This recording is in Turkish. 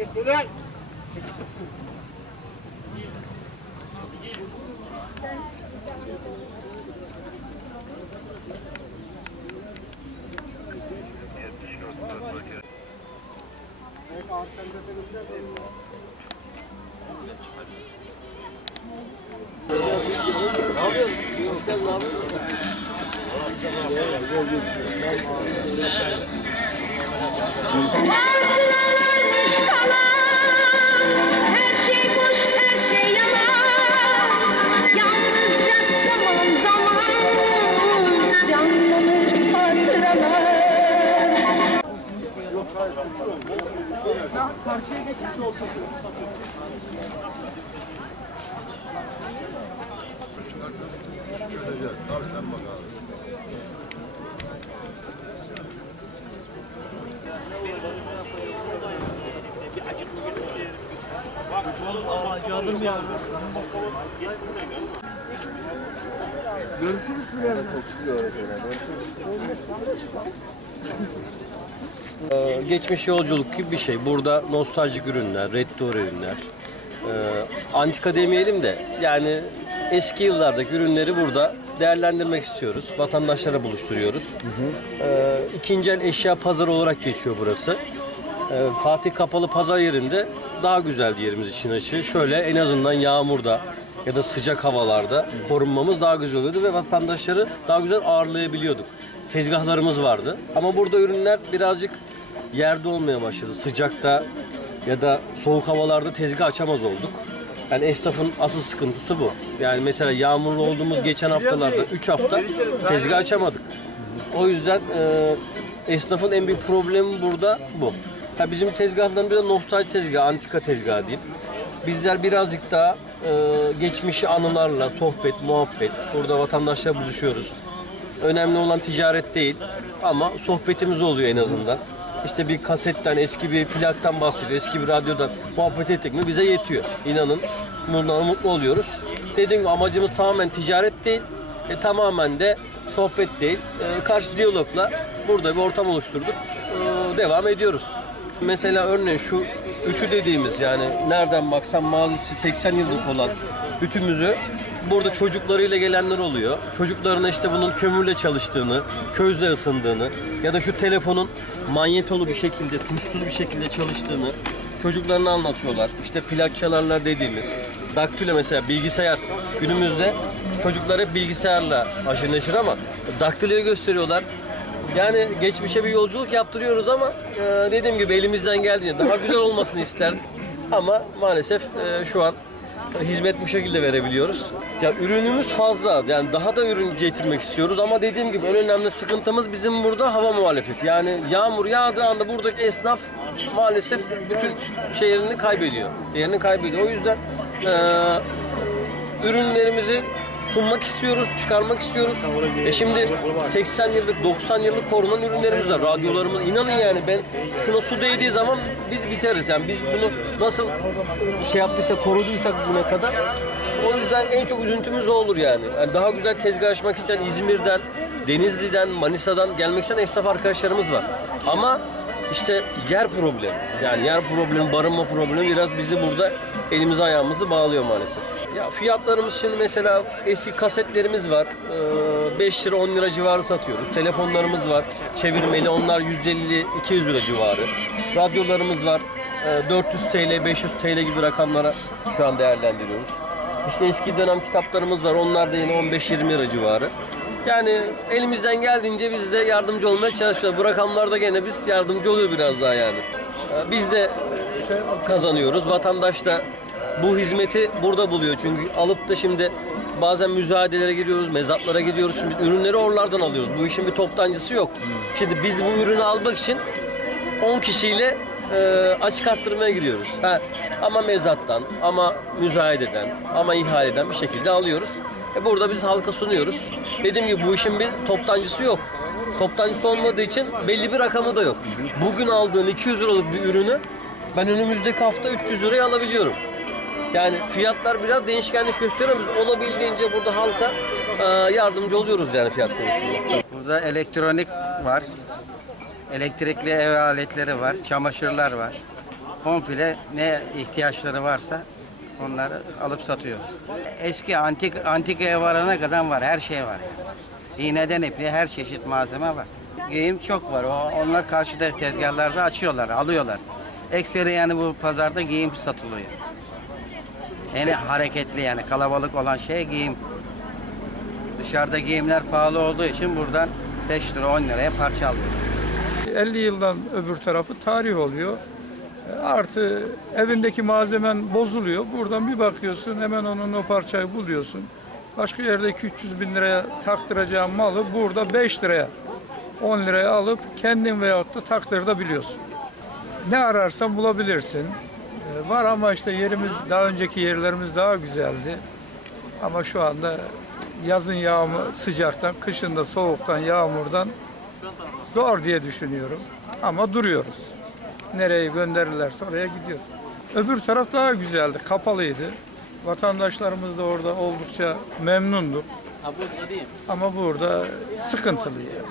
Her şey boş, her şey. Yalnızca zaman zaman canlanır hatıralar. Çözeceğiz. Abi sen bak abi. Ee, geçmiş yolculuk gibi bir şey. Burada nostaljik ürünler, retro ürünler, e, antika demeyelim de yani eski yıllardaki ürünleri burada değerlendirmek istiyoruz. Vatandaşlara buluşturuyoruz. Ee, ikinci el eşya pazarı olarak geçiyor burası. Ee, Fatih Kapalı Pazar yerinde daha güzel yerimiz için açı. Şöyle en azından yağmurda ya da sıcak havalarda korunmamız daha güzel oluyordu ve vatandaşları daha güzel ağırlayabiliyorduk. Tezgahlarımız vardı. Ama burada ürünler birazcık yerde olmaya başladı. Sıcakta ya da soğuk havalarda tezgah açamaz olduk. Yani esnafın asıl sıkıntısı bu. Yani mesela yağmurlu olduğumuz geçen haftalarda 3 hafta tezgah açamadık. O yüzden e, esnafın en büyük problemi burada bu. Ha, bizim tezgahlarımız da nostalji tezgahı, antika tezgahı diyeyim. Bizler birazcık daha e, geçmişi anılarla, sohbet, muhabbet, burada vatandaşla buluşuyoruz. Önemli olan ticaret değil ama sohbetimiz oluyor en azından. İşte bir kasetten, eski bir plaktan bahsediyor, eski bir radyodan muhabbet ettik mi bize yetiyor. İnanın bundan mutlu oluyoruz. Dediğim gibi amacımız tamamen ticaret değil, e, tamamen de sohbet değil. E, karşı diyalogla burada bir ortam oluşturduk. E, devam ediyoruz. Mesela örneğin şu ütü dediğimiz yani nereden baksan mazisi 80 yıllık olan ütümüzü burada çocuklarıyla gelenler oluyor. Çocuklarına işte bunun kömürle çalıştığını, közle ısındığını ya da şu telefonun manyetolu bir şekilde, tuşsuz bir şekilde çalıştığını çocuklarına anlatıyorlar. İşte plak çalarlar dediğimiz. Daktilo mesela bilgisayar. Günümüzde çocuklar hep bilgisayarla aşırı neşir ama daktiloyu gösteriyorlar. Yani geçmişe bir yolculuk yaptırıyoruz ama e, dediğim gibi elimizden geldiğince daha güzel olmasını isterdik. Ama maalesef e, şu an hizmet bu şekilde verebiliyoruz. Ya ürünümüz fazla. Yani daha da ürün getirmek istiyoruz ama dediğim gibi en önemli sıkıntımız bizim burada hava muhalefeti. Yani yağmur yağdığı anda buradaki esnaf maalesef bütün şeylerini kaybediyor. Değerini kaybediyor. O yüzden e, ürünlerimizi sunmak istiyoruz, çıkarmak istiyoruz. E şimdi 80 yıllık, 90 yıllık korunan ürünlerimiz var. Radyolarımız inanın yani ben şuna su değdiği zaman biz biteriz. Yani biz bunu nasıl şey yaptıysak, koruduysak bugüne kadar o yüzden en çok üzüntümüz o olur yani. yani daha güzel tezgah açmak isteyen İzmir'den, Denizli'den, Manisa'dan gelmek isteyen esnaf arkadaşlarımız var. Ama işte yer problemi. Yani yer problemi, barınma problemi biraz bizi burada elimizi ayağımızı bağlıyor maalesef. Ya fiyatlarımız şimdi mesela eski kasetlerimiz var. Ee, 5 lira 10 lira civarı satıyoruz. Telefonlarımız var. Çevirmeli onlar 150 200 lira civarı. Radyolarımız var. Ee, 400 TL, 500 TL gibi rakamlara şu an değerlendiriyoruz. İşte eski dönem kitaplarımız var. Onlar da yine 15-20 lira civarı. Yani elimizden geldiğince biz de yardımcı olmaya çalışıyoruz. Bu rakamlarda gene biz yardımcı oluyor biraz daha yani. Ee, Biz de kazanıyoruz. Vatandaş da bu hizmeti burada buluyor. Çünkü alıp da şimdi bazen müzayedelere giriyoruz, mezatlara gidiyoruz. Şimdi ürünleri oralardan alıyoruz. Bu işin bir toptancısı yok. Şimdi biz bu ürünü almak için 10 kişiyle e, açık arttırmaya giriyoruz. Ha, ama mezattan, ama müzayededen, ama ihaleden bir şekilde alıyoruz. E burada biz halka sunuyoruz. Dediğim gibi bu işin bir toptancısı yok. Toptancısı olmadığı için belli bir rakamı da yok. Bugün aldığın 200 liralık bir ürünü ben önümüzdeki hafta 300 liraya alabiliyorum. Yani fiyatlar biraz değişkenlik gösteriyor ama biz olabildiğince burada halka e, yardımcı oluyoruz yani fiyat konusunda. Burada elektronik var. Elektrikli ev aletleri var. Çamaşırlar var. komple ne ihtiyaçları varsa onları alıp satıyoruz. Eski antik antikaya varana kadar var, her şey var. Yani. İğneden ipliğe her çeşit malzeme var. Giyim çok var. O, onlar karşıda tezgahlarda açıyorlar, alıyorlar. Ekseri yani bu pazarda giyim satılıyor. En hareketli yani kalabalık olan şey giyim. Dışarıda giyimler pahalı olduğu için buradan 5 lira 10 liraya parça alıyoruz. 50 yıldan öbür tarafı tarih oluyor. Artı evindeki malzemen bozuluyor. Buradan bir bakıyorsun hemen onun o parçayı buluyorsun. Başka yerde 200 bin liraya taktıracağın malı burada 5 liraya 10 liraya alıp kendin veyahut da taktırabiliyorsun. Ne ararsan bulabilirsin. E, Var ama işte yerimiz daha önceki yerlerimiz daha güzeldi. Ama şu anda yazın yağmur sıcaktan, kışın da soğuktan, yağmurdan zor diye düşünüyorum. Ama duruyoruz. Nereye gönderirlerse oraya gidiyoruz. Öbür taraf daha güzeldi, kapalıydı. Vatandaşlarımız da orada oldukça memnundu. Ama burada sıkıntılı yani.